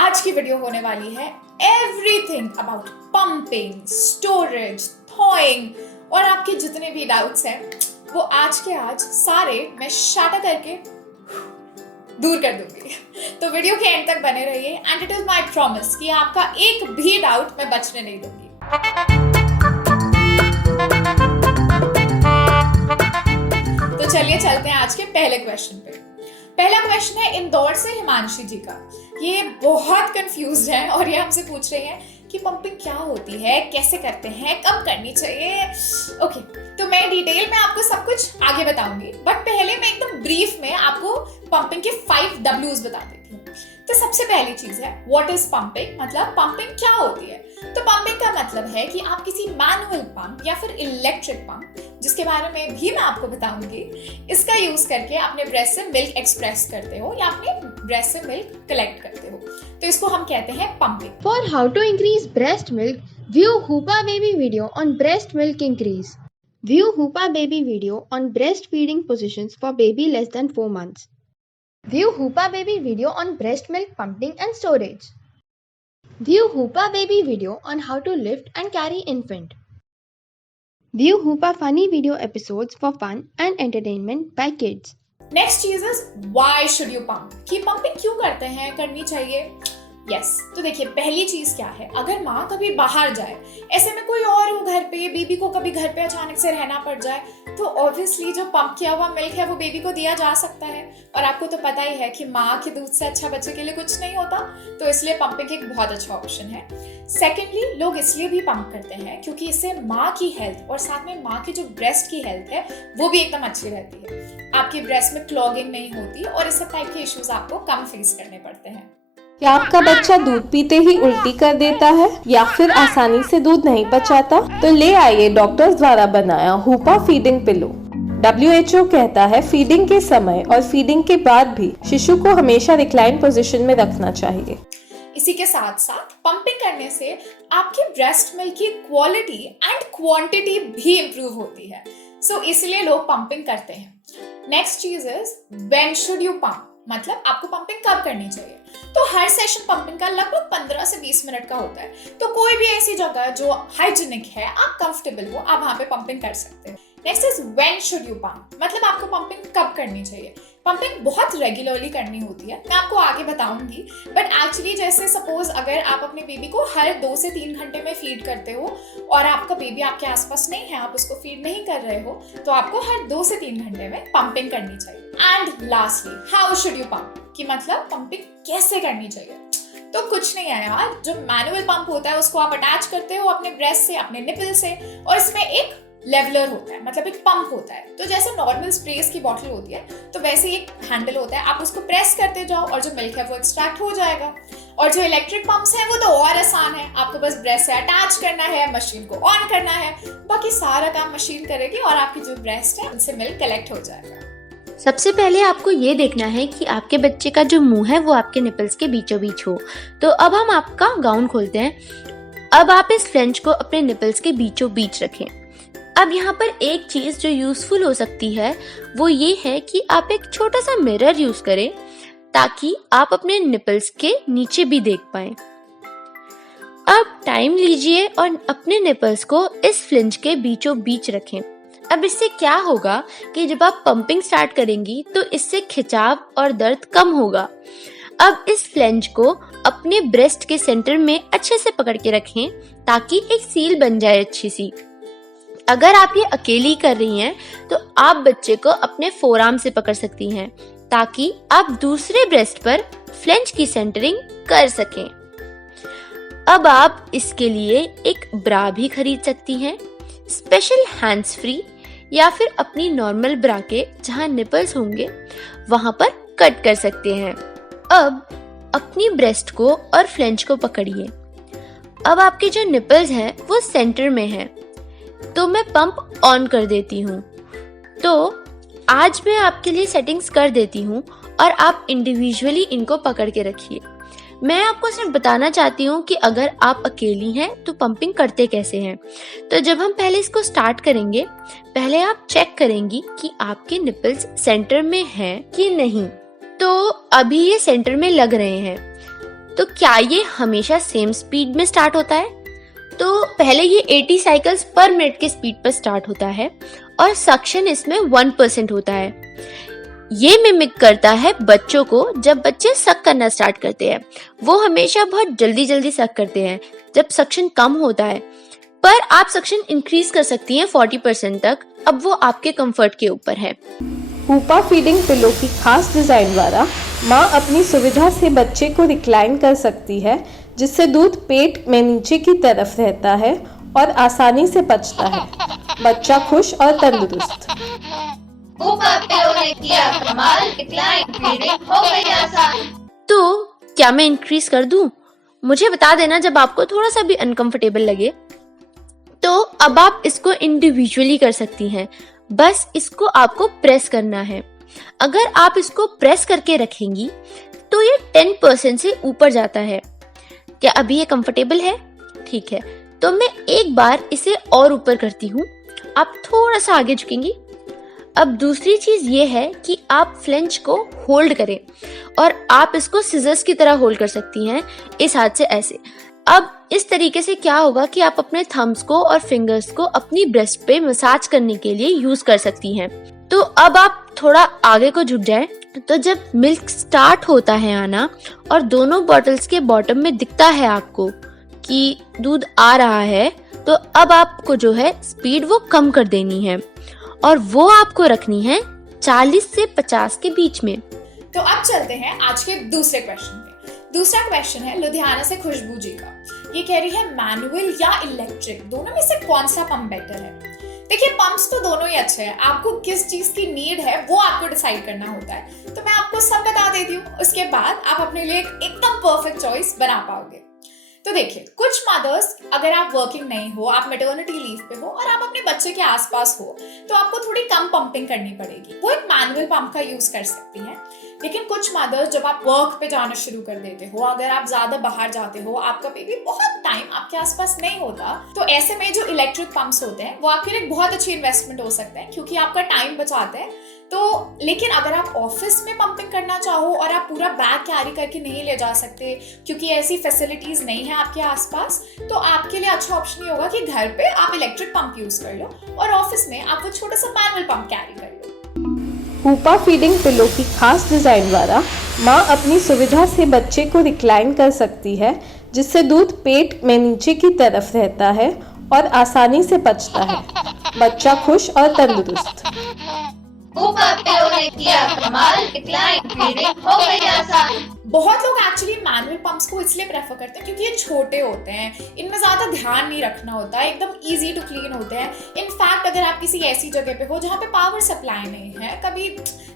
आज की वीडियो होने वाली है एवरीथिंग अबाउट पंपिंग, स्टोरेज, थॉइंग और आपके जितने भी डाउट्स हैं वो आज के आज सारे मैं शाटा करके दूर कर दूंगी। तो वीडियो के एंड तक बने रहिए and it is my promise कि आपका एक भी डाउट मैं बचने नहीं दूंगी। तो चलिए चलते हैं आज के पहले क्वेश्चन पे। पहला क्वेश्चन है इंदौर से हिमांशी जी का। ये बहुत कंफ्यूज है और ये हमसे पूछ रहे हैं कि पंपिंग क्या होती है, कैसे करते हैं, कब करनी चाहिए। ओके, तो मैं डिटेल में आपको सब कुछ आगे बताऊंगी, बट पहले मैं एकदम ब्रीफ में आपको पंपिंग के 5 W's बता देती हूँ। तो सबसे पहली चीज है व्हाट इज पंपिंग, मतलब पंपिंग क्या होती है। तो पंपिंग का मतलब है कि आप किसी मैनुअल पंप या फिर इलेक्ट्रिक पंप, जिसके बारे में भी मैं आपको बताऊंगी, इसका यूज करके अपने ब्रेस्ट से मिल्क एक्सप्रेस करते हो या अपने ब्रेस्ट से मिल्क कलेक्ट करते हो। तो इसको हम कहते हैं pumping. For how to increase breast milk, view Hoopa Baby video on breast milk increase. View Hoopa Baby video on breastfeeding positions for baby less than 4 months. View Hoopa Baby video on breast milk pumping and storage. View Hoopa Baby video on how to lift and carry infant. View Hoopa funny video episodes for fun and entertainment by kids. Next चीज is why should you pump, कि pumping क्यों करते हैं, करनी चाहिए। Yes, तो देखिए पहली चीज क्या है, अगर माँ कभी बाहर जाए, ऐसे में कोई और हो घर पे, बेबी को कभी घर पे अचानक से रहना पड़ जाए, तो ऑब्वियसली जो पंप किया हुआ मिल्क है वो बेबी को दिया जा सकता है। और आपको तो पता ही है कि माँ के दूध से अच्छा बच्चे के लिए कुछ नहीं होता, तो इसलिए पंपिंग एक बहुत अच्छा ऑप्शन है। सेकेंडली, लोग इसलिए भी पंप करते हैं क्योंकि इससे माँ की हेल्थ और साथ में माँ की जो ब्रेस्ट की हेल्थ है वो भी एकदम अच्छी रहती है। आपकी ब्रेस्ट में क्लॉगिंग नहीं होती और इस सब टाइप के इश्यूज आपको कम फेस करने पड़ते हैं। क्या आपका बच्चा दूध पीते ही उल्टी कर देता है या फिर आसानी से दूध नहीं पचाता? तो ले आइए डॉक्टर्स द्वारा बनाया हूपा फीडिंग पिलो। WHO कहता है फीडिंग के समय और फीडिंग के बाद भी शिशु को हमेशा रिक्लाइन पोजीशन में रखना चाहिए। इसी के साथ साथ पंपिंग करने से आपकी ब्रेस्ट मिल्क की क्वालिटी एंड क्वांटिटी भी इम्प्रूव होती है। सो इसलिए लोग पंपिंग करते हैं। नेक्स्ट चीज is when should you pump, मतलब आपको पंपिंग कब करनी चाहिए। तो हर सेशन पंपिंग का लगभग 15 से 20 मिनट का होता है। तो कोई भी ऐसी जगह जो हाइजीनिक है, आप कंफर्टेबल हो, आप वहां पे पंपिंग कर सकते हैं। Next is when should you pump, मतलब आपको पंपिंग कब करनी चाहिए। पंपिंग बहुत रेगुलरली करनी होती है, मैं आपको आगे बताऊंगी, बट एक्चुअली जैसे सपोज अगर आप अपने बेबी को हर 2 से 3 घंटे में फीड करते हो और आपका बेबी आपके आसपास नहीं है, आप उसको फीड नहीं कर रहे हो, तो आपको हर 2 से 3 घंटे में पंपिंग करनी चाहिए। And lastly, how should you pump, कि मतलब पंपिंग कैसे करनी चाहिए। तो कुछ नहीं है यार, जो मैनुअल पंप होता है उसको आप अटैच करते हो अपने ब्रेस्ट से, अपने निपल से, और इसमें एक लेवलर होता है, मतलब एक पंप होता है। तो जैसे नॉर्मल स्प्रेस की बॉटल होती है, तो वैसे ही एक हैंडल होता है, आप उसको प्रेस करते जाओ और जो मिल्क है वो एक्सट्रैक्ट हो जाएगा। और जो इलेक्ट्रिक पंप्स हैं वो तो और आसान है, आपको बस ब्रेस्ट से अटैच करना है, मशीन को ऑन करना है, बाकी सारा काम मशीन करेगी और आपकी जो ब्रेस्ट है उनसे मिल्क कलेक्ट हो जाएगा। सबसे पहले आपको ये देखना है कि आपके बच्चे का जो मुंह है वो आपके निपल्स के बीचों बीच हो। तो अब हम आपका गाउन खोलते हैं। अब आप इस फ्लेंज को अपने निपल्स के बीचों बीच रखें। अब यहाँ पर एक चीज जो यूजफुल हो सकती है वो ये है कि आप एक छोटा सा मिरर यूज करें ताकि आप अपने निपल्स के नीचे भी देख पाएं। अब टाइम लीजिए और अपने निपल्स को इस फ्लिंज के बीचों बीच रखें। अब इससे क्या होगा कि जब आप पंपिंग स्टार्ट करेंगी तो इससे खिंचाव और दर्द कम होगा। अब इस फ्लेंज को अपने ब्रेस्ट के सेंटर में अच्छे से पकड़ के रखें ताकि एक सील बन जाए अच्छी सी। अगर आप ये अकेली कर रही हैं तो आप बच्चे को अपने फोरआर्म से पकड़ सकती हैं ताकि आप दूसरे ब्रेस्ट पर फ्लेंज की सेंटरिंग कर सकें। अब आप इसके लिए एक ब्रा भी खरीद सकती हैं, स्पेशल हैंड्स फ्री, या फिर अपनी नॉर्मल ब्रा के जहां निपल्स होंगे वहां पर कट कर सकते हैं। अब अपनी ब्रेस्ट को और फ्लेंज को पकड़िए। अब आपके जो निपल्स हैं वो सेंटर में हैं, तो मैं पंप ऑन कर देती हूँ। तो आज मैं आपके लिए सेटिंग्स कर देती हूँ और आप इंडिविजुअली इनको पकड़ के रखिए। मैं आपको सिर्फ बताना चाहती हूँ कि अगर आप अकेली हैं तो पंपिंग करते कैसे हैं। तो जब हम पहले इसको स्टार्ट करेंगे, पहले आप चेक करेंगी कि आपके निपल्स सेंटर में हैं कि नहीं। तो अभी ये सेंटर में लग रहे हैं। तो क्या ये हमेशा सेम स्पीड में स्टार्ट होता है? तो पहले ये 80 साइकिल्स पर मिनट के स्पीड पर स्टार्ट होता है और सक्शन इसमें 1% होता है। ये मिमिक करता है बच्चों को जब बच्चे सक करना स्टार्ट करते हैं। वो हमेशा बहुत जल्दी जल्दी सक करते हैं जब सक्शन कम होता है, पर आप सक्शन इंक्रीज कर सकती हैं 40% तक। अब वो आपके कंफर्ट के ऊपर है। हूपा फीडिंग पिलो की खास डिजाइन द्वारा माँ अपनी सुविधा से बच्चे को रिक्लाइन कर सकती है, जिससे दूध पेट में नीचे की तरफ रहता है और आसानी से पचता है। बच्चा खुश और तंदुरुस्त। हूपा पिलो ने किया कमाल, रिक्लाइन फीडिंग हो गई आसान। तो क्या मैं इंक्रीज कर दूं? मुझे बता देना जब आपको थोड़ा सा भी अनकंफर्टेबल लगे। तो अब आप इसको इंडिविजुअली कर सकती हैं। बस इसको आपको प्रेस करना है। अगर आप इसको प्रेस करके रखेंगी तो ये 10% से ऊपर जाता है। क्या अभी ये कंफर्टेबल है? ठीक है, तो मैं एक बार इसे और ऊपर करती हूँ। आप थोड़ा सा आगे झुकेंगी। अब दूसरी चीज ये है कि आप फ्लेंच को होल्ड करें और आप इसको सिजर्स की तरह होल्ड कर सकती हैं, इस हाथ से ऐसे। अब इस तरीके से क्या होगा कि आप अपने थम्स को और फिंगर्स को अपनी ब्रेस्ट पे मसाज करने के लिए यूज कर सकती हैं। तो अब आप थोड़ा आगे को झुक जाएं। तो जब मिल्क स्टार्ट होता है आना और दोनों बॉटल्स के बॉटम में दिखता है आपको कि दूध आ रहा है, तो अब आपको जो है स्पीड वो कम कर देनी है और वो आपको रखनी है 40 से 50 के बीच में। तो अब चलते हैं आज के दूसरे क्वेश्चन पे। दूसरा क्वेश्चन है लुधियाना से खुशबू जी का। ये कह रही है मैनुअल या इलेक्ट्रिक, दोनों में से कौन सा पंप बेटर है? देखिए, पंप्स तो दोनों ही अच्छे हैं। आपको किस चीज की नीड है वो आपको डिसाइड करना होता है। तो मैं आपको सब बता देती हूँ, उसके बाद आप अपने लिए एकदम परफेक्ट चॉइस बना पाओगे। तो देखिए, कुछ मदर्स, अगर आप वर्किंग नहीं हो, आप मैटरनिटी लीव पे हो और आप अपने बच्चे के आसपास हो, तो आपको थोड़ी कम पंपिंग करनी पड़ेगी। वो एक मैनुअल पंप का यूज कर सकती हैं। लेकिन कुछ मदर्स, जब आप वर्क पे जाना शुरू कर देते हो, अगर आप ज्यादा बाहर जाते हो, आपका बेबी बहुत टाइम आपके आसपास नहीं होता, तो ऐसे में जो इलेक्ट्रिक पंप्स होते हैं वो आपके लिए बहुत अच्छी इन्वेस्टमेंट हो सकते हैं, क्योंकि आपका टाइम बचाते हैं। तो लेकिन अगर आप ऑफिस में पंपिंग करना चाहो और आप पूरा बैग कैरी करके नहीं ले जा सकते क्योंकि ऐसी फैसिलिटीज नहीं है आपके आसपास, तो आपके लिए अच्छा ऑप्शन ये होगा कि घर पे आप इलेक्ट्रिक पंप यूज कर लो और ऑफिस में आप वो छोटा सा मैनुअल पंप कैरी कर लो। हूपा फीडिंग पिलो की खास डिजाइन द्वारा माँ अपनी सुविधा से बच्चे को रिक्लाइन कर सकती है, जिससे दूध पेट में नीचे की तरफ रहता है और आसानी से पचता है। बच्चा खुश और तंदुरुस्त। हूपा पिलो ने किया कमाल, रिक्लाइन फीडिंग हो गई आसान। बहुत लोग एक्चुअली मैनुअल पंप्स को इसलिए प्रेफर करते हैं क्योंकि ये छोटे होते हैं, इनमें ज्यादा ध्यान नहीं रखना होता है, एकदम इजी टू क्लीन होते हैं। इनफैक्ट अगर आप किसी ऐसी जगह पे हो जहाँ पे पावर सप्लाई नहीं है, कभी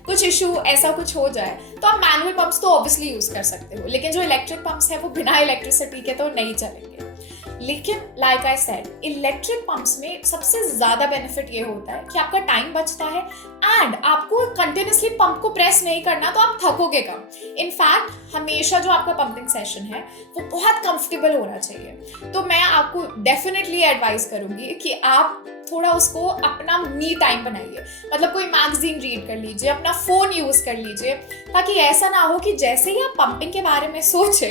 कुछ इशू ऐसा कुछ हो जाए, तो आप मैनुअल पंप्स तो ऑब्वियसली यूज कर सकते हो। लेकिन जो इलेक्ट्रिक पंप्स है वो बिना इलेक्ट्रिसिटी के तो नहीं चलेंगे। लेकिन like I said, electric pumps में सबसे ज्यादा बेनिफिट ये होता है कि आपका टाइम बचता है एंड आपको कंटिन्यूसली पंप को प्रेस नहीं करना, तो आप थकोगे कम। इनफैक्ट हमेशा जो आपका पंपिंग सेशन है वो बहुत कंफर्टेबल होना चाहिए। तो मैं आपको डेफिनेटली एडवाइस करूंगी कि आप थोड़ा उसको अपना मी टाइम बनाइए। मतलब कोई मैगजीन रीड कर लीजिए, अपना फोन यूज कर लीजिए, ताकि ऐसा ना हो कि जैसे ही आप पंपिंग के बारे में सोचे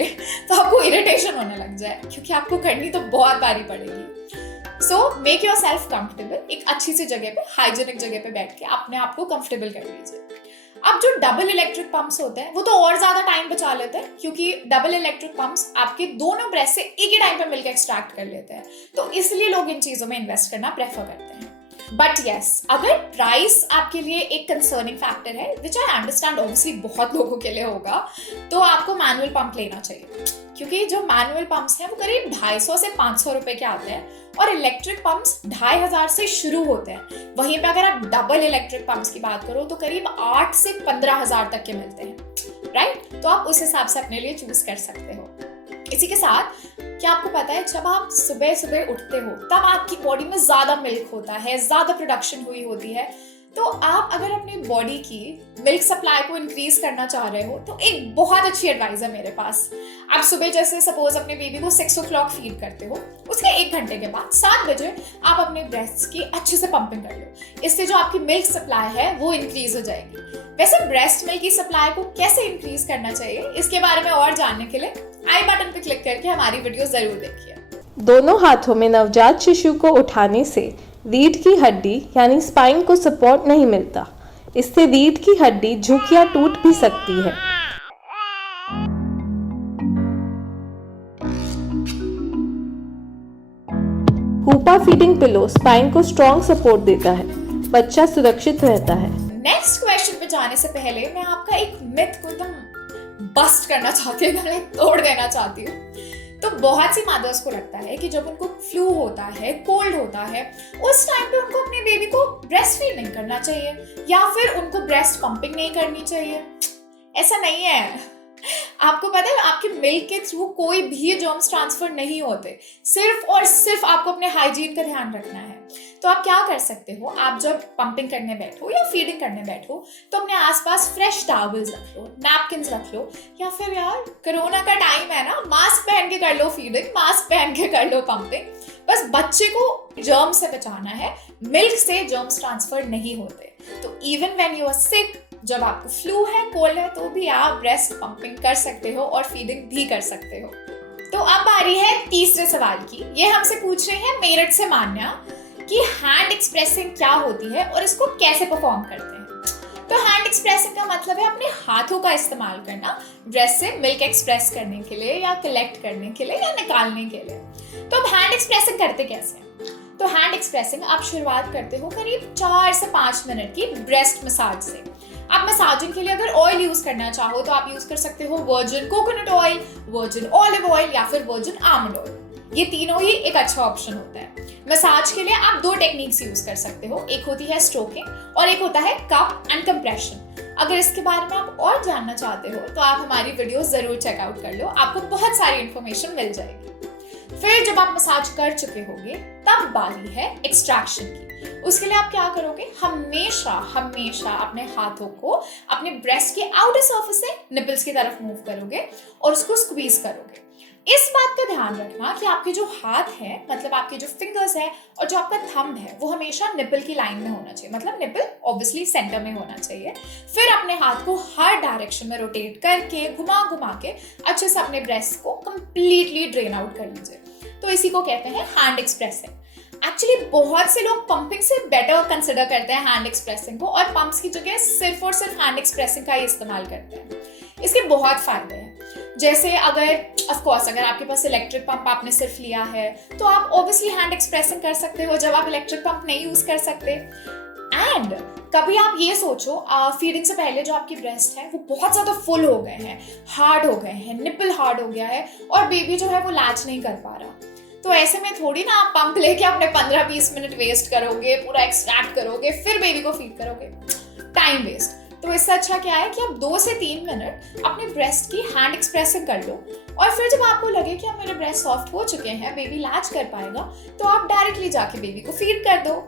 तो आपको इरिटेशन होने लग जाए, क्योंकि आपको करनी तो बहुत बारी पड़ेगी। So make your self comfortable. एक अच्छी सी जगह पे, हाइजीनिक जगह पे बैठ के अपने आप को कंफर्टेबल कर लीजिए। अब जो डबल इलेक्ट्रिक पंप्स होते हैं वो तो और ज्यादा टाइम बचा लेते हैं, क्योंकि डबल इलेक्ट्रिक पंप्स आपके दोनों ब्रेस्ट से एक ही टाइम पे मिल्क एक्सट्रैक्ट कर लेते हैं। तो इसलिए लोग इन चीजों में इन्वेस्ट करना प्रेफर करते हैं। बट यस, अगर प्राइस आपके लिए एक कंसर्निंग फैक्टर है, विच आई अंडरस्टैंड ऑब्वियसली बहुत लोगों के लिए होगा, तो आपको मैनुअल पंप लेना चाहिए। क्योंकि जो मैनुअल पंप्स हैं वो करीब 250 से 500 रुपए के आते हैं और इलेक्ट्रिक पंप्स 2500 से शुरू होते हैं। वहीं पे अगर आप डबल इलेक्ट्रिक पंप्स की बात करो तो करीब 8 से 15,000 तक के मिलते हैं, राइट? तो आप उस हिसाब से अपने लिए चूज कर सकते हो। इसी के साथ क्या आपको पता है, जब आप सुबह सुबह उठते हो तब आपकी बॉडी में ज्यादा मिल्क होता है, ज्यादा प्रोडक्शन हुई होती है। तो आप अगर अपनी बॉडी की मिल्क सप्लाई को इंक्रीज करना चाह रहे हो तो एक बहुत अच्छी एडवाइस है मेरे पास। आप सुबह जैसे सपोज अपने बेबी को 6 o'clock फीड करते हो, उसके 1 घंटे के बाद 7 बजे आप अपने ब्रेस्ट की अच्छे से पंपिंग कर लो। इससे जो आपकी मिल्क सप्लाई है वो इंक्रीज हो जाएगी। वैसे ब्रेस्ट मिल्क की सप्लाई को कैसे इंक्रीज करना चाहिए, इसके बारे में और जानने के लिए आई बटन पे क्लिक करके हमारी वीडियो जरूर देखिए। दोनों हाथों में नवजात शिशु को उठाने से रीढ़ की हड्डी यानी स्पाइन को सपोर्ट नहीं मिलता। इससे रीढ़ की हड्डी झुक या टूट भी सकती है। हूपा फीडिंग पिलो स्पाइन को स्ट्रॉन्ग सपोर्ट देता है, बच्चा सुरक्षित रहता है। नेक्स्ट क्वेश्चन पे जाने से पहले मैं आपका एक मिथ को एकदम बस्ट करना चाहती हूँ, मैं तोड़ देना चाहती हूँ। तो बहुत सी मदर्स को लगता है कि जब उनको फ्लू होता है, कोल्ड होता है, उस टाइम पे उनको अपने बेबी को ब्रेस्ट फीड नहीं करना चाहिए या फिर उनको ब्रेस्ट पंपिंग नहीं करनी चाहिए। ऐसा नहीं है। आपको पता है आपके मिल्क के थ्रू कोई भी जर्म्स ट्रांसफर नहीं होते, सिर्फ और सिर्फ आपको अपने हाइजीन का ध्यान रखना है। तो आप क्या कर सकते हो, आप जब पंपिंग करने बैठो या फीडिंग करने बैठो तो अपने आसपास फ्रेश टॉवल्स रख लो, नैपकिन्स रख लो, या फिर यार कोरोना का टाइम है ना, मास्क पहन के कर लो फीडिंग, मास्क पहन के कर लो पंपिंग। बस बच्चे को जर्म से बचाना है, मिल्क से जर्म्स ट्रांसफर नहीं होते। तो even when you are sick, जब आपको फ्लू है, कोल्ड है, तो भी आप ब्रेस्ट पंपिंग कर सकते हो और फीडिंग भी कर सकते हो। तो अब बारी है तीसरे सवाल की। ये हमसे पूछ रहे हैं मेरठ से मान्या कि हैंड एक्सप्रेसिंग क्या होती है और इसको कैसे परफॉर्म करते हैं। तो हैंड एक्सप्रेसिंग का मतलब है अपने हाथों का इस्तेमाल करना ब्रेस्ट से मिल्क एक्सप्रेस करने के लिए या कलेक्ट करने के लिए या निकालने के लिए। तो अब हैंड एक्सप्रेसिंग करते कैसे हैं? तो हैंड एक्सप्रेसिंग आप शुरुआत करते हो करीब 4 से 5 मिनट की ब्रेस्ट मसाज से। आप मसाजिंग के लिए अगर ऑयल यूज करना चाहो तो आप यूज कर सकते हो virgin coconut oil, virgin olive oil या फिर वर्जिन आमंड ऑयल। ये तीनों ही एक अच्छा ऑप्शन होता है। मसाज के लिए आप 2 टेक्निक्स यूज कर सकते हो, एक होती है स्ट्रोकिंग और एक होता है कप एंड कंप्रेशन। अगर इसके बारे में आप और जानना चाहते हो तो आप हमारी वीडियो जरूर चेकआउट कर लो, आपको बहुत सारी इंफॉर्मेशन मिल जाएगी। फिर जब आप मसाज कर चुके होंगे तब बारी है एक्सट्रैक्शन की। उसके लिए आप क्या करोगे, हमेशा अपने हाथों को अपने ब्रेस्ट के आउटर सरफेस से निपल्स की तरफ मूव करोगे और उसको स्क्वीज करोगे। इस बात का ध्यान रखना कि आपके जो हाथ है, मतलब आपके जो फिंगर्स है और जो आपका थंब है, वो हमेशा निपल की लाइन में होना चाहिए, मतलब निपल ऑब्वियसली सेंटर में होना चाहिए। फिर अपने हाथ को हर डायरेक्शन में रोटेट करके घुमा के अच्छे से अपने ब्रेस्ट को कंप्लीटली ड्रेन आउट कर लीजिए। तो इसी को कहते हैं हैंड एक्सप्रेसिंग। एक्चुअली बहुत से लोग पंपिंग से बेटर कंसिडर करते हैं हैंड एक्सप्रेसिंग को और पंप्स की जगह सिर्फ और सिर्फ हैंड एक्सप्रेसिंग का ही इस्तेमाल करते हैं। इसके बहुत फायदे हैं। जैसे अगर आपके पास इलेक्ट्रिक पंप आपने सिर्फ लिया है तो आप ऑब्वियसली हैंड एक्सप्रेसिंग कर सकते हो जब आप इलेक्ट्रिक पंप नहीं यूज कर सकते। एंड कभी आप ये सोचो फीडिंग से पहले जो आपकी ब्रेस्ट है वो बहुत ज्यादा फुल हो गए हैं, हार्ड हो गए हैं, निपल हार्ड हो गया है और बेबी जो है वो लैच नहीं कर पा रहा। तो ऐसे में थोड़ी ना आप पंप लेके अपने 15-20 मिनट वेस्ट करोगे, पूरा एक्सट्रैक्ट करोगे, फिर बेबी को फीड करोगे, टाइम वेस्ट। तो इससे अच्छा क्या है कि आप 2 से 3 मिनट अपने ब्रेस्ट की हैंड एक्सप्रेसिंग कर लो और फिर जब आपको लगे कि अब मेरे ब्रेस्ट सॉफ्ट हो चुके हैं, बेबी लैच कर पाएगा, तो आप डायरेक्टली जाके बेबी को फीड कर दो।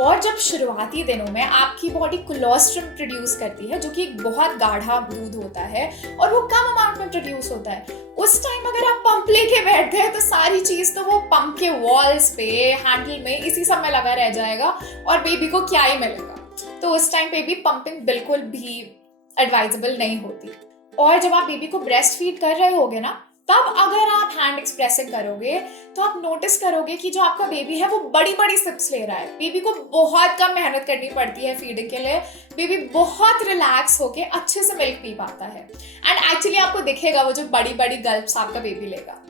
और जब शुरुआती दिनों में आपकी बॉडी कोलोस्ट्रम प्रोड्यूस करती है, जो कि एक बहुत गाढ़ा दूध होता है और वो कम अमाउंट में प्रोड्यूस होता है, उस टाइम अगर आप पंप लेके बैठते हैं तो सारी चीज तो वो पंप के वॉल्स पे, हैंडल में, इसी सब में लगा रह जाएगा और बेबी को क्या ही मिलेगा। तो उस टाइम पे भी पंपिंग बिल्कुल भी एडवाइजेबल नहीं होती। और जब आप बेबी को ब्रेस्ट फीड कर रहे होगे ना, तब अगर आप हैंड एक्सप्रेसिंग करोगे तो आप नोटिस करोगे कि जो आपका बेबी है वो बड़ी बड़ी सिप्स ले रहा है। बेबी को बहुत कम मेहनत करनी पड़ती है फीडिंग के लिए, बेबी बहुत रिलैक्स होके अच्छे से मिल्क पी पाता है। एंड एक्चुअली आपको दिखेगा वो जो बड़ी बड़ी गल्प्स आपका बेबी लेगा।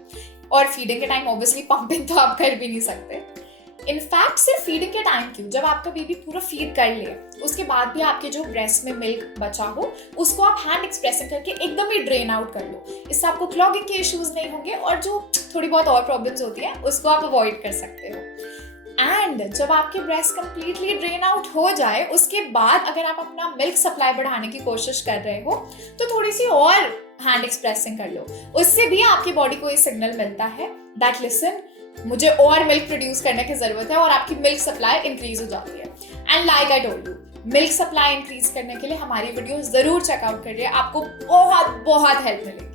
और फीडिंग के टाइम ऑब्वियसली पंपिंग तो आप कर भी नहीं सकते। इनफैक्ट सिर्फ फीडिंग के टाइम क्यों, जब आपका बेबी पूरा फीड कर ले उसके बाद भी आपके जो ब्रेस्ट में मिल्क बचा हो उसको आप हैंड एक्सप्रेसिंग करके एकदम ही ड्रेन आउट कर लो। इससे आपको क्लॉगिंग के इश्यूज नहीं होंगे और जो थोड़ी बहुत और प्रॉब्लम्स होती है उसको आप अवॉइड कर सकते हो। एंड जब आपके ब्रेस्ट कंप्लीटली ड्रेन आउट हो जाए उसके बाद अगर आप अपना मिल्क सप्लाई बढ़ाने की कोशिश कर रहे हो तो थोड़ी सी और हैंड एक्सप्रेसिंग कर लो। उससे भी आपकी बॉडी को ये सिग्नल मिलता है दैट लिसन मुझे और मिल्क प्रोड्यूस करने की जरूरत है और आपकी मिल्क सप्लाई इंक्रीज हो जाती है। And like I told you, milk supply increase करने के लिए हमारी वीडियो जरूर चेकआउट करिए, आपको बहुत बहुत हेल्प मिलेगी।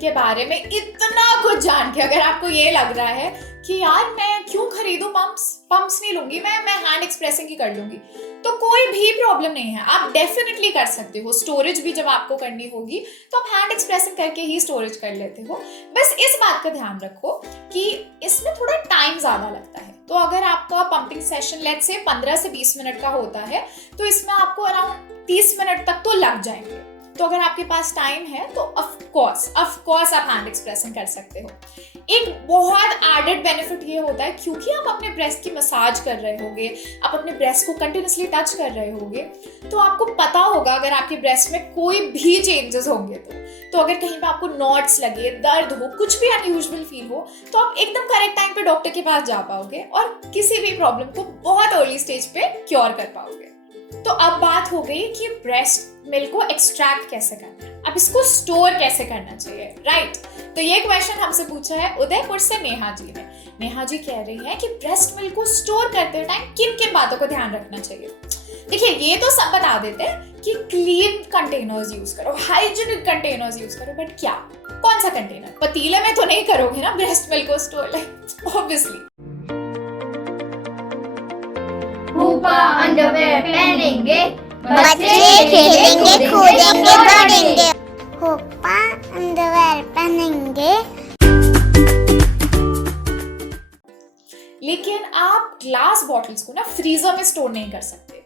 के बारे में इतना कुछ जान के अगर आपको ये लग रहा है कि यार मैं क्यों खरीदूं पंप्स नहीं लूंगी, मैं हैंड एक्सप्रेसिंग ही कर लूंगी, तो कोई भी प्रॉब्लम नहीं है, आप डेफिनेटली कर सकते हो। स्टोरेज भी जब आपको करनी होगी तो आप हैंड एक्सप्रेसिंग करके ही स्टोरेज कर लेते हो। बस इस बात का ध्यान रखो कि इसमें थोड़ा टाइम ज्यादा लगता है। तो अगर आपका पंपिंग सेशन लेट्स से 15 से 20 मिनट का होता है तो इसमें आपको अराउंड 30 मिनट तक तो लग जाएंगे। तो अगर आपके पास टाइम है तो ऑफ कोर्स आप हैंड एक्सप्रेसिंग कर सकते हो। एक बहुत एडेड बेनिफिट ये होता है क्योंकि आप अपने ब्रेस्ट की मसाज कर रहे होगे, आप अपने ब्रेस्ट को कंटिन्यूअसली टच कर रहे होगे, तो आपको पता होगा अगर आपके ब्रेस्ट में कोई भी चेंजेस होंगे तो अगर कहीं पे आपको नॉट्स लगे, दर्द हो, कुछ भी अनयूजुअल फील हो तो आप एकदम करेक्ट टाइम पे डॉक्टर के पास जा पाओगे और किसी भी प्रॉब्लम को बहुत अर्ली स्टेज पे क्योर कर पाओगे। तो अब बात हो गई कि ब्रेस्ट मिल्क को एक्सट्रैक्ट कैसे करना है, अब इसको स्टोर कैसे करना चाहिए, राइट? तो ये क्वेश्चन हमसे पूछा है उदयपुर से नेहा जी ने। नेहा जी कह रही हैं कि ब्रेस्ट मिल्क को स्टोर करते टाइम किन किन बातों को ध्यान रखना चाहिए। देखिए ये तो सब बता देते हैं कि क्लीन कंटेनर्स यूज करो, हाइजीनिक कंटेनर्स यूज करो, बट क्या, कौन सा कंटेनर? पतीले में तो नहीं करोगे ना ब्रेस्ट मिल्क को स्टोर, लाइक ऑब्वियसली। हुपा अंडरवेयर पहनेंगे, बच्चे खेलेंगे कूदेंगे दौड़ेंगे, हुपा अंडरवेयर पहनेंगे। लेकिन आप ग्लास बॉटल्स को ना फ्रीजर में स्टोर नहीं कर सकते,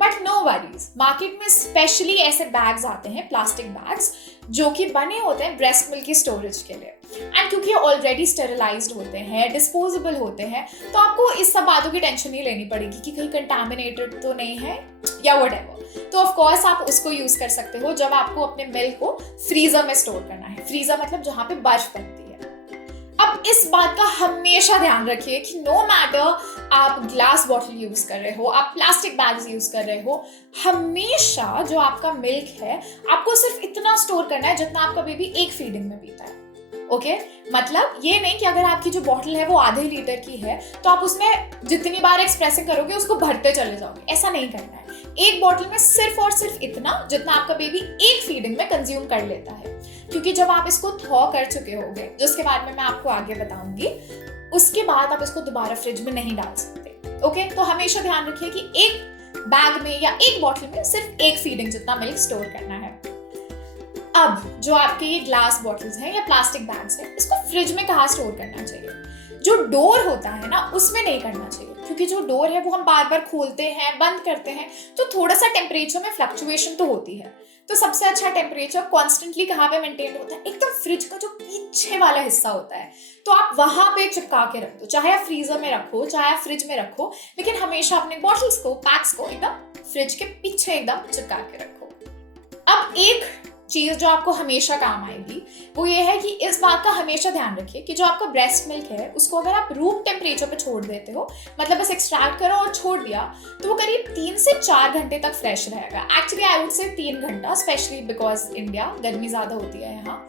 बट नो वरीज, मार्केट में स्पेशली ऐसे बैग्स आते हैं, प्लास्टिक बैग्स, जो कि बने होते हैं ब्रेस्ट मिल्क की स्टोरेज के लिए। एंड क्योंकि ऑलरेडी स्टेरिलाइज्ड होते हैं, डिस्पोजेबल होते हैं, तो आपको इस सब बातों की टेंशन नहीं लेनी पड़ेगी कि कहीं कंटामिनेटेड तो नहीं है या व्हाटएवर। तो ऑफ कोर्स आप उसको यूज कर सकते हो जब आपको अपने मिल्क को फ्रीजर में स्टोर करना है। फ्रीजर मतलब जहाँ पे बर्फ बनती है। अब इस बात का हमेशा ध्यान रखिए कि नो मैटर आप ग्लास बॉटल यूज कर रहे हो, आप प्लास्टिक बैग्स यूज कर रहे हो, हमेशा जो आपका मिल्क है आपको सिर्फ इतना स्टोर करना है जितना आपका बेबी एक फीडिंग में पीता है। ओके मतलब ये नहीं कि अगर आपकी जो बॉटल है वो आधे लीटर की है तो आप उसमें जितनी बार एक्सप्रेसिंग करोगे उसको भरते चले जाओगे, ऐसा नहीं करना है। एक बॉटल में सिर्फ और सिर्फ इतना जितना आपका बेबी एक फीडिंग में कंज्यूम कर लेता है, क्योंकि जब आप इसको थॉ कर चुके होगे, जिसके बारे में मैं आपको आगे बताऊंगी, उसके बाद आप इसको दोबारा फ्रिज में नहीं डाल सकते। ओके तो हमेशा ध्यान रखिए कि एक बैग में या एक बॉटल में सिर्फ एक फीडिंग जितना मिल्क स्टोर करना है। अब जो आपके ये ग्लास बॉटल्स हैं या प्लास्टिक बैग्स हैं, इसको फ्रिज में कहाँ स्टोर करना चाहिए? जो डोर होता है ना उसमें नहीं करना चाहिए, क्योंकि जो डोर है वो हम बार बार खोलते हैं, बंद करते हैं, तो थोड़ा सा टेम्परेचर में फ्लक्चुएशन तो होती है। तो सबसे अच्छा टेम्परेचर कॉन्स्टेंटली कहाँ पे मेंटेन होता है? एकदम फ्रिज का जो पीछे वाला हिस्सा होता है, तो आप वहां पे चिपका के रख दो। चाहे आप फ्रीजर में रखो, चाहे आप फ्रिज में रखो, लेकिन हमेशा अपने बॉटल्स को, पैक्स को एकदम फ्रिज के पीछे एकदम चिपका के रखो। अब एक चीज जो आपको हमेशा काम आएगी वो ये है कि इस बात का हमेशा ध्यान रखिए कि जो आपका ब्रेस्ट मिल्क है उसको अगर आप रूम टेम्परेचर पे छोड़ देते हो, मतलब बस एक्सट्रैक्ट करो और छोड़ दिया, तो वो करीब 3 से 4 घंटे तक फ्रेश रहेगा। एक्चुअली आई वुड से 3 घंटा, स्पेशली बिकॉज इंडिया गर्मी ज्यादा होती है यहाँ।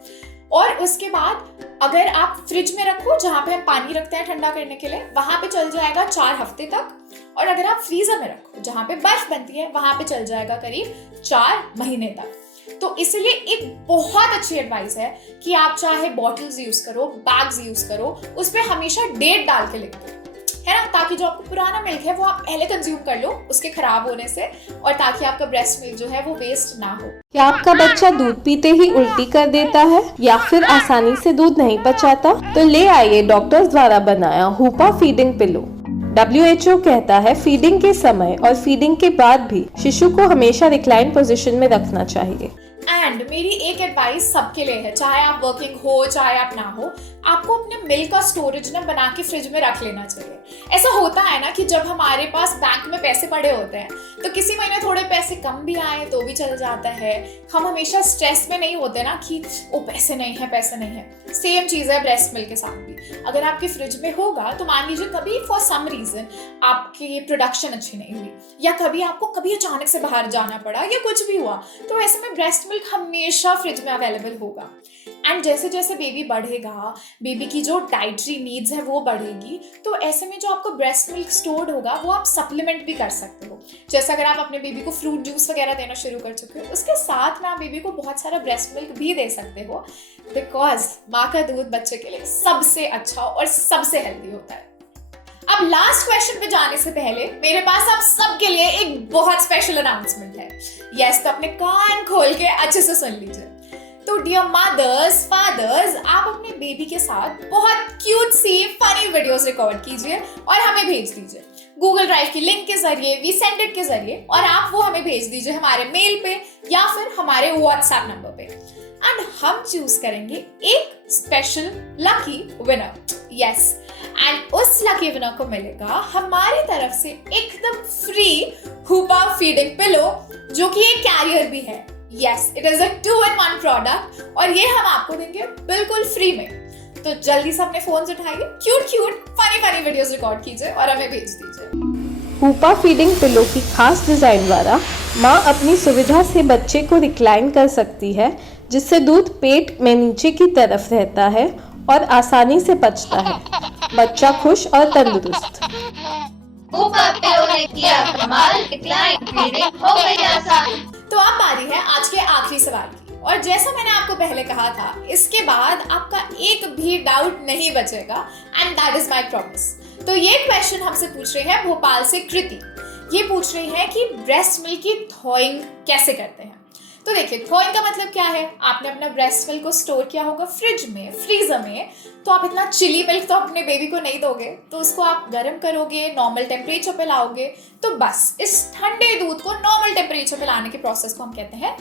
और उसके बाद अगर आप फ्रिज में रखो, जहाँ पे हम पानी रखते हैं ठंडा करने के लिए, वहां पे चल जाएगा 4 हफ्ते तक। और अगर आप फ्रीजर में रखो, जहाँ पे बर्फ बनती है, वहां पे चल जाएगा करीब 4 महीने तक। तो इसलिए एक बहुत अच्छी एडवाइस है कि आप चाहे बॉटल्स यूज करो, बैग्स यूज करो, उस पे हमेशा डेट डाल के लिख दो है ना, ताकि जो आपको पुराना मिल्क है वो आप पहले कंज्यूम कर लो उसके खराब होने से, और ताकि आपका ब्रेस्ट मिल्क जो है वो वेस्ट ना हो। क्या आपका बच्चा दूध पीते ही उल्टी कर देता है या फिर आसानी से दूध नहीं पचाता? तो ले आइए डॉक्टर्स द्वारा बनाया हुपा फीडिंग पिलो। WHO कहता है फीडिंग के समय और फीडिंग के बाद भी शिशु को हमेशा रिक्लाइन पोजीशन में रखना चाहिए। एंड मेरी एक एडवाइस सबके लिए है, चाहे आप वर्किंग हो चाहे आप ना हो, आपको अपने मिल्क का स्टोरेज ना बना के फ्रिज में रख लेना चाहिए। ऐसा होता है ना कि जब हमारे पास बैंक में पैसे पड़े होते हैं तो किसी महीने थोड़े पैसे कम भी आए तो भी चल जाता है। हम हमेशा स्ट्रेस में नहीं होते ना कि ओ पैसे नहीं है पैसे नहीं है। सेम चीज है ब्रेस्ट मिल्क के साथ भी। अगर आपके फ्रिज में होगा तो मान लीजिए कभी फॉर सम रीजन आपकी प्रोडक्शन अच्छी नहीं हुई, या कभी अचानक से बाहर जाना पड़ा, या कुछ भी हुआ, तो ऐसे में ब्रेस्ट मिल्क हमेशा फ्रिज में अवेलेबल होगा। एंड जैसे जैसे बेबी बढ़ेगा, बेबी की जो डाइटरी नीड्स है वो बढ़ेगी, तो ऐसे में जो आपको ब्रेस्ट मिल्क स्टोर्ड होगा वो आप सप्लीमेंट भी कर सकते हो। जैसे अगर आप अपने बेबी को फ्रूट जूस वगैरह देना शुरू कर चुके हो, उसके साथ में आप बेबी को बहुत सारा ब्रेस्ट मिल्क भी दे सकते हो, बिकॉज माँ का दूध बच्चे के लिए सबसे अच्छा और सबसे हेल्दी होता है। अब लास्ट क्वेश्चन पे जाने से पहले मेरे पास आप सबके लिए एक बहुत स्पेशल अनाउंसमेंट है। यस, तो अपने कान खोल के अच्छे से सुन लीजिए। तो डियर मदर्स, फादर्स, आप अपने बेबी के साथ बहुत क्यूट सी फनी वीडियोस रिकॉर्ड कीजिए और हमें भेज दीजिए गूगल ड्राइव की लिंक के जरिए, वीसेंड के जरिए, और आप वो हमें भेज दीजिए हमारे मेल पे या फिर हमारे व्हाट्सएप नंबर पे, एंड हम चूज करेंगे एक special lucky winner. Yes, and उस लकी विनर को मिलेगा हमारी तरफ से एकदम फ्री हुपा फीडिंग पिलो, जो कि एक कैरियर भी है। Yes, it is a 2-in-1 product, और ये हम आपको देंगे बिल्कुल फ्री में। तो जल्दी से अपने फोन्स उठाइए, क्यूट फनी वीडियोस रिकॉर्ड कीजिए और हमें भेज दीजिए। हुपा फीडिंग पिलो की खास डिजाइन द्वारा माँ अपनी सुविधा से बच्चे को रिक्लाइन कर सकती है, जिससे दूध पेट में नीचे की तरफ रहता है और आसानी से पचता है। बच्चा खुश और तंदुरुस्त। हुपा पिलो ने किया कमाल, रिक्लाइन फीडिंग हो गई आसान। तो अब बारी है आज के आखिरी सवाल की, और जैसा मैंने आपको पहले कहा था, इसके बाद आपका एक भी डाउट नहीं बचेगा, and that is my promise. तो ये क्वेश्चन हमसे पूछ रहे हैं भोपाल से कृति। ये पूछ रही है कि ब्रेस्ट मिल्क की थॉइंग कैसे करते हैं। तो देखिए, थॉइंग का मतलब क्या है, आपने अपना ब्रेस्ट मिल्क को स्टोर किया होगा फ्रिज में, फ्रीजर में, तो आप इतना चिली मिल्क तो अपने बेबी को नहीं दोगे, तो उसको आप गर्म करोगे, नॉर्मल टेम्परेचर पे लाओगे, तो बस इस ठंडे दूध को नॉर्मल टेम्परेचर पे लाने के प्रोसेस को हम कहते हैं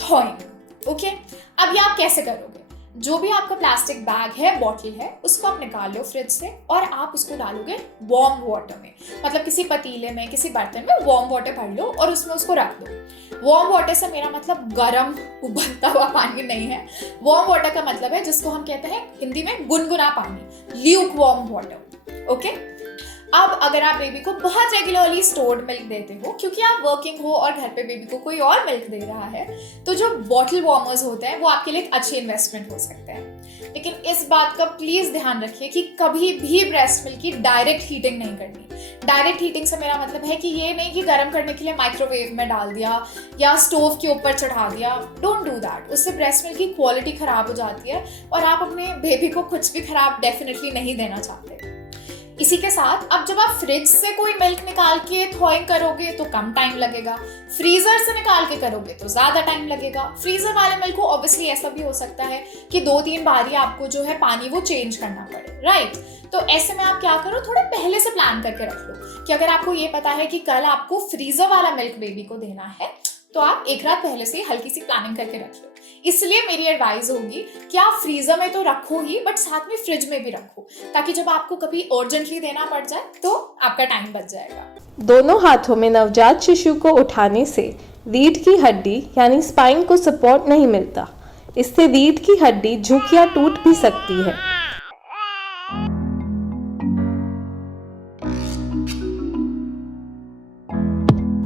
थॉइंग। ओके, अब ये आप कैसे करोगे? जो भी आपका प्लास्टिक बैग है, बॉटल है, उसको आप निकाल लो फ्रिज से, और आप उसको डालोगे वार्म वाटर में, मतलब किसी पतीले में, किसी बर्तन में वार्म वाटर भर लो और उसमें उसको रख दो। वार्म वाटर से मेरा मतलब गर्म उबलता हुआ पानी नहीं है। वार्म वाटर का मतलब है जिसको हम कहते हैं हिंदी में गुनगुना पानी, ल्यूक वार्म वाटर। ओके, अब अगर आप बेबी को बहुत रेगुलरली स्टोर्ड मिल्क देते हो, क्योंकि आप वर्किंग हो और घर पे बेबी को कोई और मिल्क दे रहा है, तो जो बॉटल वार्मर्स होते हैं वो आपके लिए एक अच्छी इन्वेस्टमेंट हो सकते हैं। लेकिन इस बात का प्लीज ध्यान रखिए कि कभी भी ब्रेस्ट मिल्क की डायरेक्ट हीटिंग नहीं करनी। डायरेक्ट हीटिंग से मेरा मतलब है कि ये नहीं कि गर्म करने के लिए माइक्रोवेव में डाल दिया या स्टोव के ऊपर चढ़ा दिया। डोंट डू दैट, उससे ब्रेस्ट मिल्क की क्वालिटी खराब हो जाती है और आप अपने बेबी को कुछ भी खराब डेफिनेटली नहीं देना चाहते। इसी के साथ अब जब आप फ्रिज से कोई मिल्क निकाल के थॉइंग करोगे तो कम टाइम लगेगा, फ्रीजर से निकाल के करोगे तो ज्यादा टाइम लगेगा। फ्रीजर वाले मिल्क को ऑब्वियसली ऐसा भी हो सकता है कि 2-3 बारी आपको जो है पानी वो चेंज करना पड़े, राइट? तो ऐसे में आप क्या करो, थोड़ा पहले से प्लान करके रख लो कि अगर आपको ये पता है कि कल आपको फ्रीजर वाला मिल्क बेबी को देना है, तो आप एक रात पहले से हल्की सी प्लानिंग करके रख लो। इसलिए मेरी एडवाइस होगी कि आप फ्रीजर में तो रखो ही, बट साथ में फ्रिज में भी रखो, ताकि जब आपको कभी अर्जेंटली देना पड़ जाए तो आपका टाइम बच जाएगा। दोनों हाथों में नवजात शिशु को उठाने से रीढ़ की हड्डी यानी स्पाइन को सपोर्ट नहीं मिलता। इससे रीढ़ की हड्डी झुक या टूट भी सकती है।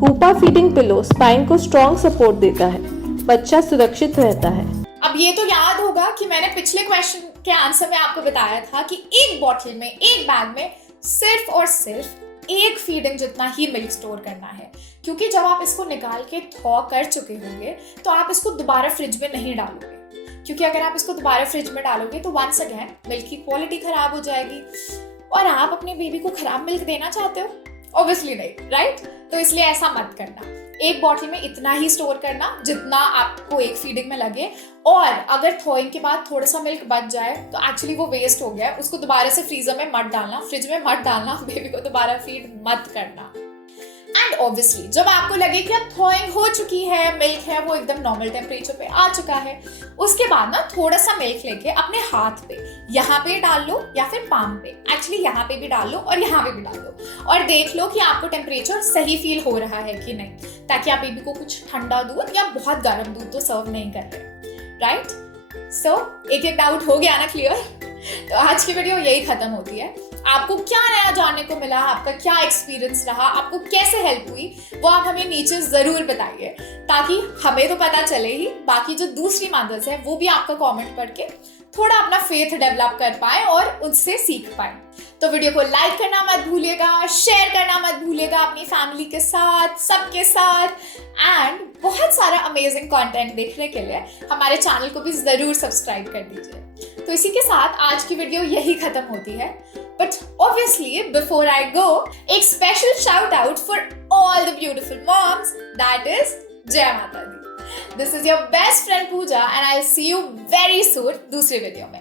हुपा फीडिंग पिलो स्पाइन को स्ट्रॉन्ग सपोर्ट देता है, बच्चा सुरक्षित रहता है। अब ये तो याद होगा कि मैंने पिछले क्वेश्चन के आंसर में आपको बताया था कि एक बॉटल में, एक बैग में सिर्फ और सिर्फ एक फीडिंग जितना ही मिल्क स्टोर करना है, क्योंकि जब आप इसको निकाल के थॉ कर चुके होंगे तो आप इसको दोबारा फ्रिज में नहीं डालोगे, क्योंकि अगर आप इसको दोबारा फ्रिज में डालोगे तो वंस अगेन मिल्क की क्वालिटी खराब हो जाएगी, और आप अपने बेबी को खराब मिल्क देना चाहते हो? ऑब्वियसली नहीं, राइट? तो इसलिए ऐसा मत करना। एक बॉटल में इतना ही स्टोर करना जितना आपको एक फीडिंग में लगे, और अगर थॉइंग के बाद थोड़ा सा मिल्क बच जाए तो एक्चुअली वो वेस्ट हो गया है, उसको दोबारा से फ्रीजर में मत डालना, फ्रिज में मत डालना, बेबी को दोबारा फीड मत करना। एंड ऑब्वियसली जब आपको लगे कि अब थॉइंग हो चुकी है, मिल्क है वो एकदम नॉर्मल टेम्परेचर पे आ चुका है, उसके बाद ना थोड़ा सा मिल्क लेके अपने हाथ पे, यहाँ पे डाल लो या फिर पाम पे, एक्चुअली यहाँ पे भी डाल लो और यहाँ पे भी डाल लो, और देख लो कि आपको टेम्परेचर सही फील हो रहा है कि नहीं, ताकि आप बेबी को कुछ ठंडा दूध या बहुत गर्म दूध तो सर्व नहीं कर रहे, राइट? सो एक एक डाउट हो गया ना क्लियर? तो आज की वीडियो यही खत्म होती है। आपको क्या नया जानने को मिला, आपका क्या एक्सपीरियंस रहा, आपको कैसे हेल्प हुई, वो आप हमें नीचे जरूर बताइए, ताकि हमें तो पता चले ही, बाकी जो दूसरी मदर्स है वो भी आपका कमेंट पढ़ के थोड़ा अपना फेथ डेवलप कर पाए और उनसे सीख पाए। तो वीडियो को लाइक करना मत भूलिएगा, शेयर करना मत भूलिएगा अपनी फैमिली के साथ, सबके साथ, एंड बहुत सारा अमेजिंग कंटेंट देखने के लिए हमारे चैनल को भी जरूर सब्सक्राइब कर दीजिए। तो इसी के साथ आज की वीडियो यही खत्म होती है, but obviously before I go, एक special shout out for all the beautiful moms, that is जय माता दी। This is your best friend Pooja and I'll see you very soon दूसरे वीडियो में।